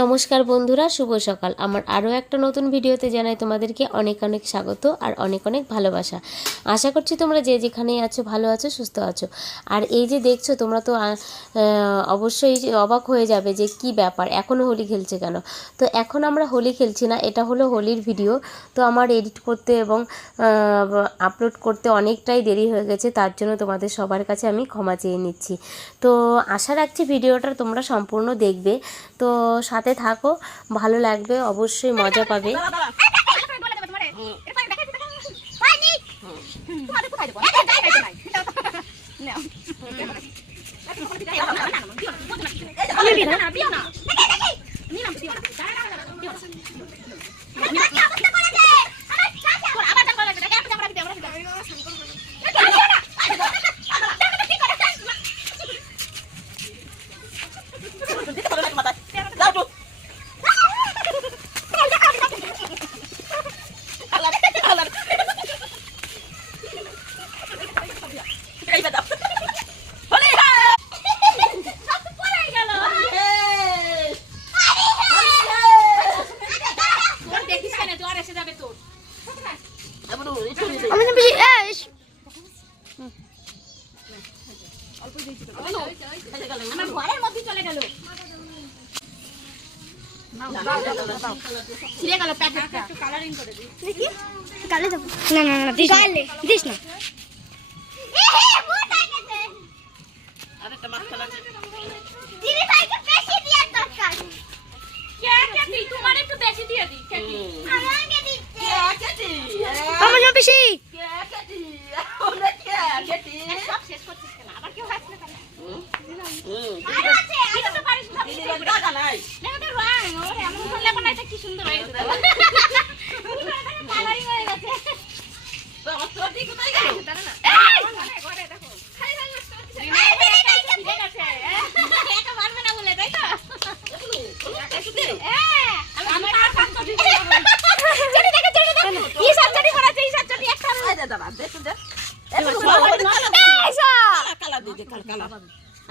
নমস্কার বন্ধুরা, শুভ সকাল। আমার আরও একটা নতুন ভিডিওতে জানাই তোমাদেরকে অনেক অনেক স্বাগত আর অনেক অনেক ভালোবাসা। আশা করছি তোমরা যে যেখানেই আছো ভালো আছো, সুস্থ আছো। আর এই যে দেখছো তোমরা তো অবশ্যই অবাক হয়ে যাবে যে কি ব্যাপার, এখনও হোলি খেলছে কেন। তো এখন আমরা হোলি খেলছি না, এটা হলো হোলির ভিডিও। তো আমার এডিট করতে এবং আপলোড করতে অনেকটাই দেরি হয়ে গেছে, তার জন্য তোমাদের সবার কাছে আমি ক্ষমা চেয়ে নিচ্ছি। তো আশা রাখছি ভিডিওটা তোমরা সম্পূর্ণ দেখবে। তো সাথে থাকো, ভালো লাগবে, অবশ্যই মজা পাবে।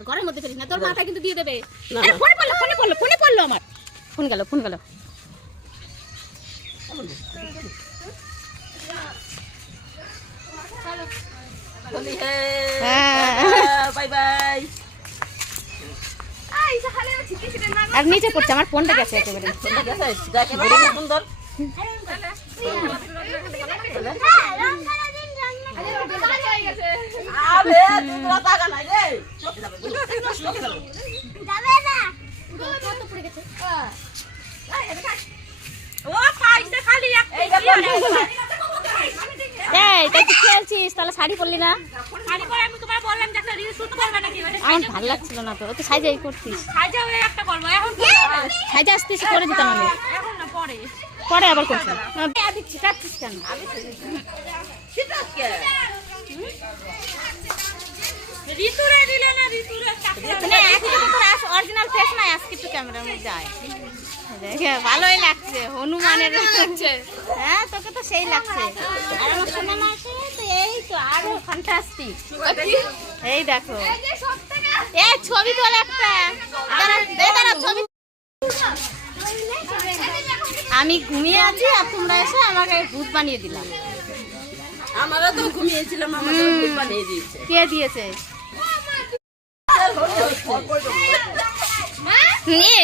ঘরের মধ্যে ফেলিস না, তোর মাথা কিন্তু দিয়ে দেবে। ফোনে পড়লো আমার, ফোন গেল। Bye bye. আর নিচে পড়ছে, আমার ফোনটা গেছে একেবারে। সুন্দর খেলছিস তাহলে শাড়ি পরলি না? আমার ভালো লাগছিল না তো, তুই সাইজে করতিস। সাইজে আসতিস করে দিতাম আমি, পরে আবার করছি। কেন অরিজিনাল ফেস নাই, আজকে একটু ক্যামেরার মধ্যে আয়। ভালোই লাগছে, হনুমানের লাগছে। হ্যাঁ, তোকে তো সেই লাগছে। আর আমার সোনা মাসে তো এই তো আরো ফ্যান্টাস্টিক। এই দেখো, এই ছবি তোলা একটা, দাঁড়া ছবি। আমি ঘুমিয়ে আছি আর তোমরা এসে আমাকে ভূত বানিয়ে দিলাম। আমরা তো ঘুমিয়েছিলাম, আমাদের ভূত বানিয়ে দিয়েছে। কে দিয়েছে?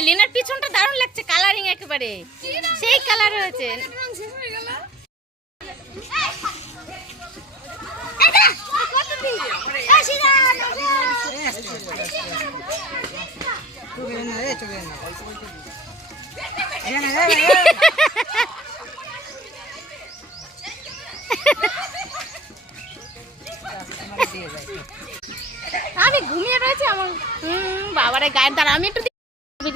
লিনার পিছনটা দারুণ লাগছে, কালারিং একেবারে সেই কালার হয়েছে। আমি ঘুমিয়ে রয়েছি, আমার বাবারে গায়ের দ্বারা আমি একটু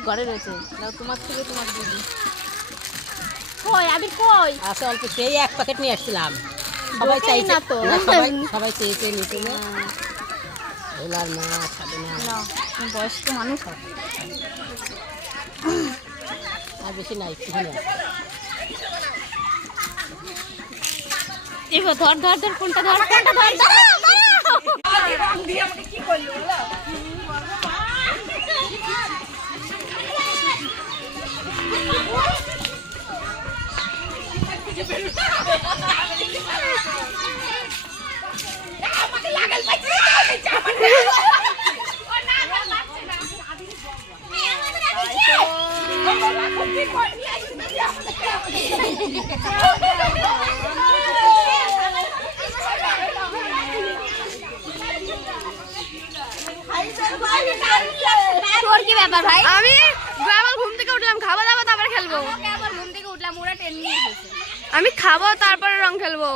ঘরে রয়েছে। তোমার থেকে তোমার দিদি কই, আমি কই আসে অল্প, সেই এক প্যাকেট নিয়ে আসছিলাম। সবাই চাইছে না তো, সবাই চেয়েছে নিতে না, ওলার মা খাবে না, বয়স্ক মানুষ আর বেশি নাই, একটুখানি আছে। ধর ফোনটা ধর। কি করলো তোর কি ব্যাপার ভাই? আমি আবার ঘুম থেকে উঠলাম, খাবো দাবো তারপরে খেলবো। আবার ঘুম থেকে উঠলাম, ওরা ট্রেন নিয়ে এসেছে। আমি খাবো তারপরে রং খেলবো।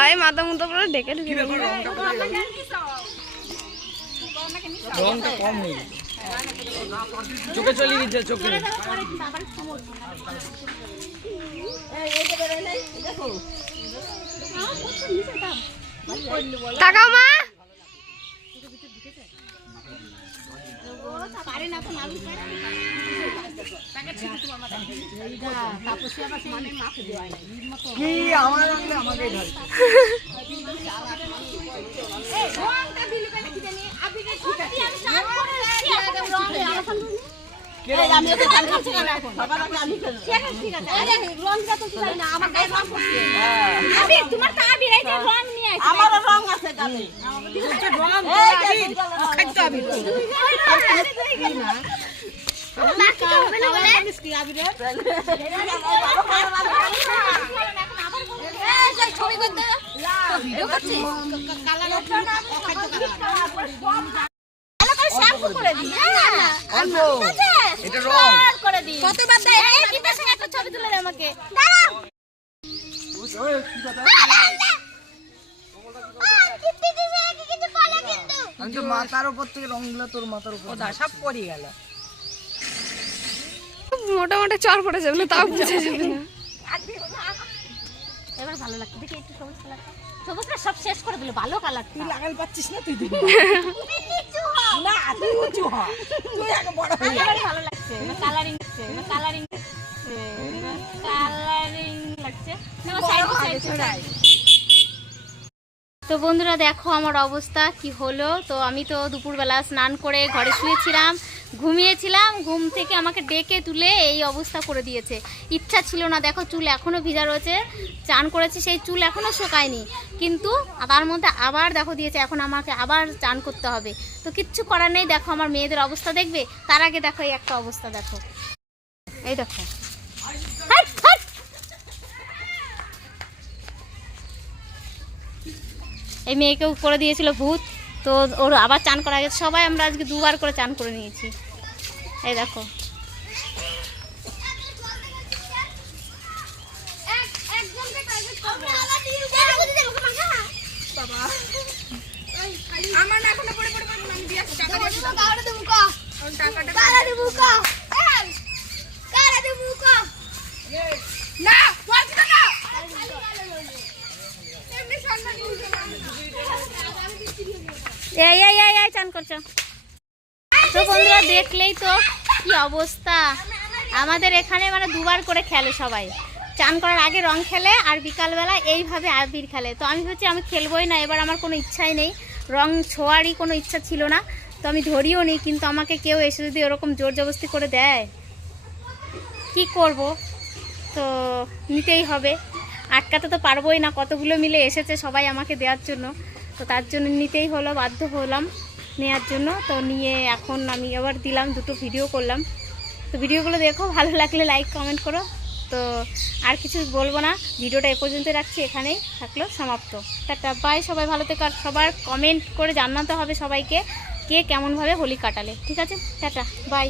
আয় মাথা মুতো করে ডেকে ঢুকে রংটা কম নেই, চোখে চলে গেছে চোখে। তাকাও মা। কি আমার রঙে আমাকে ধরে আমি তো চাল খাচ্ছি না এখন। সবার আগে আমি খেলবো। ঠিক আছে। আরে রংটা তো ছিল না, আমার গায়ে রং করছে। আমি তোমার তা আবির এই যে রং নিয়ে আইছি। আমারও রং আছে গালে। রং খাইতে হবে। বাকি তো হবে না বলে কি আবিরে? এই যে ছবি করতে। ভিডিও করছি। কালার শ্যাম্পু করে দিই। অল্প ঠিক আছে? এটা রং করে দিই। কতবার দেয়? এই টিপের সঙ্গে একটা ছবি তুলে দে আমাকে। দাঁড়াও। আমি তো মাথার উপর থেকে রং গুলো তোর মাথার উপর সব পড়ে গেল। মোটা মোটা চর পড়ে যাবে, তাও বুঝে যাবে না। এবার ভালো লাগছে, দেখি একটু সবুজ কালার। সবুজটা সব শেষ করে দিল, ভালো কালার। তুই লাগাল পাচ্ছিস না, তুই দিবি না, তুই উঁচু হ, তুই আগে বড় হয়ে যা। ভালো লাগছে, কালারিং লাগছে, কালারিং কালারিং লাগছে। না সাইড ছড়াই। তো বন্ধুরা দেখো আমার অবস্থা কি হলো। তো আমি তো দুপুরবেলা স্নান করে ঘরে শুয়েছিলাম, ঘুমিয়েছিলাম, ঘুম থেকে আমাকে ডেকে তুলে এই অবস্থা করে দিয়েছে। ইচ্ছা ছিল না, দেখো চুল এখনও ভিজা রয়েছে, চান করেছি সেই চুল এখনও শোকায়নি, কিন্তু তার মধ্যে আবার দেখো দিয়েছে, এখন আমাকে আবার চান করতে হবে। তো কিচ্ছু করার নেই, দেখো আমার মেয়েদের অবস্থা দেখবে। তার আগে দেখো এই একটা অবস্থা দেখো, এই দেখো। হাট, হাট। এই মেয়েকেও করে দিয়েছিল ভূত, তো ওর আবার চান করা গেছে। সবাই আমরা আজকে দুবার করে চান করে নিয়েছি। এই দেখো এই চান করছো। তো বন্ধুরা দেখলেই তো কি অবস্থা আমাদের এখানে, মানে দুবার করে খেলে সবাই। চান করার আগে রং খেলে আর বিকালবেলা এইভাবে আবির খেলে। তো আমি ভাবছি আমি খেলবোই না, এবার আমার কোনো ইচ্ছাই নেই, রং ছোঁয়ারই কোনো ইচ্ছা ছিল না, তো আমি ধরিও নি। কিন্তু আমাকে কেউ এসে যদি ওরকম জোর জবরদস্তি করে দেয়, কি করব, তো নিতেই হবে, আটকাতে তো পারবোই না। কতগুলো মিলে এসেছে সবাই আমাকে দেওয়ার জন্য, তো তার জন্য নিতেই হলো, বাধ্য হলাম নেওয়ার জন্য। তো নিয়ে এখন আমি আবার দিলাম, দুটো ভিডিও করলাম। তো ভিডিওগুলো দেখো, ভালো লাগলে লাইক কমেন্ট করো। তো আর কিছু বলবো না, ভিডিওটা এ পর্যন্ত রাখছি, এখানেই থাকলো সমাপ্ত। টাটা বাই, সবাই ভালো থেকো। আর সবার কমেন্ট করে জানাতে হবে সবাইকে কে কেমনভাবে হোলি কাটালে। ঠিক আছে, টাটা বাই।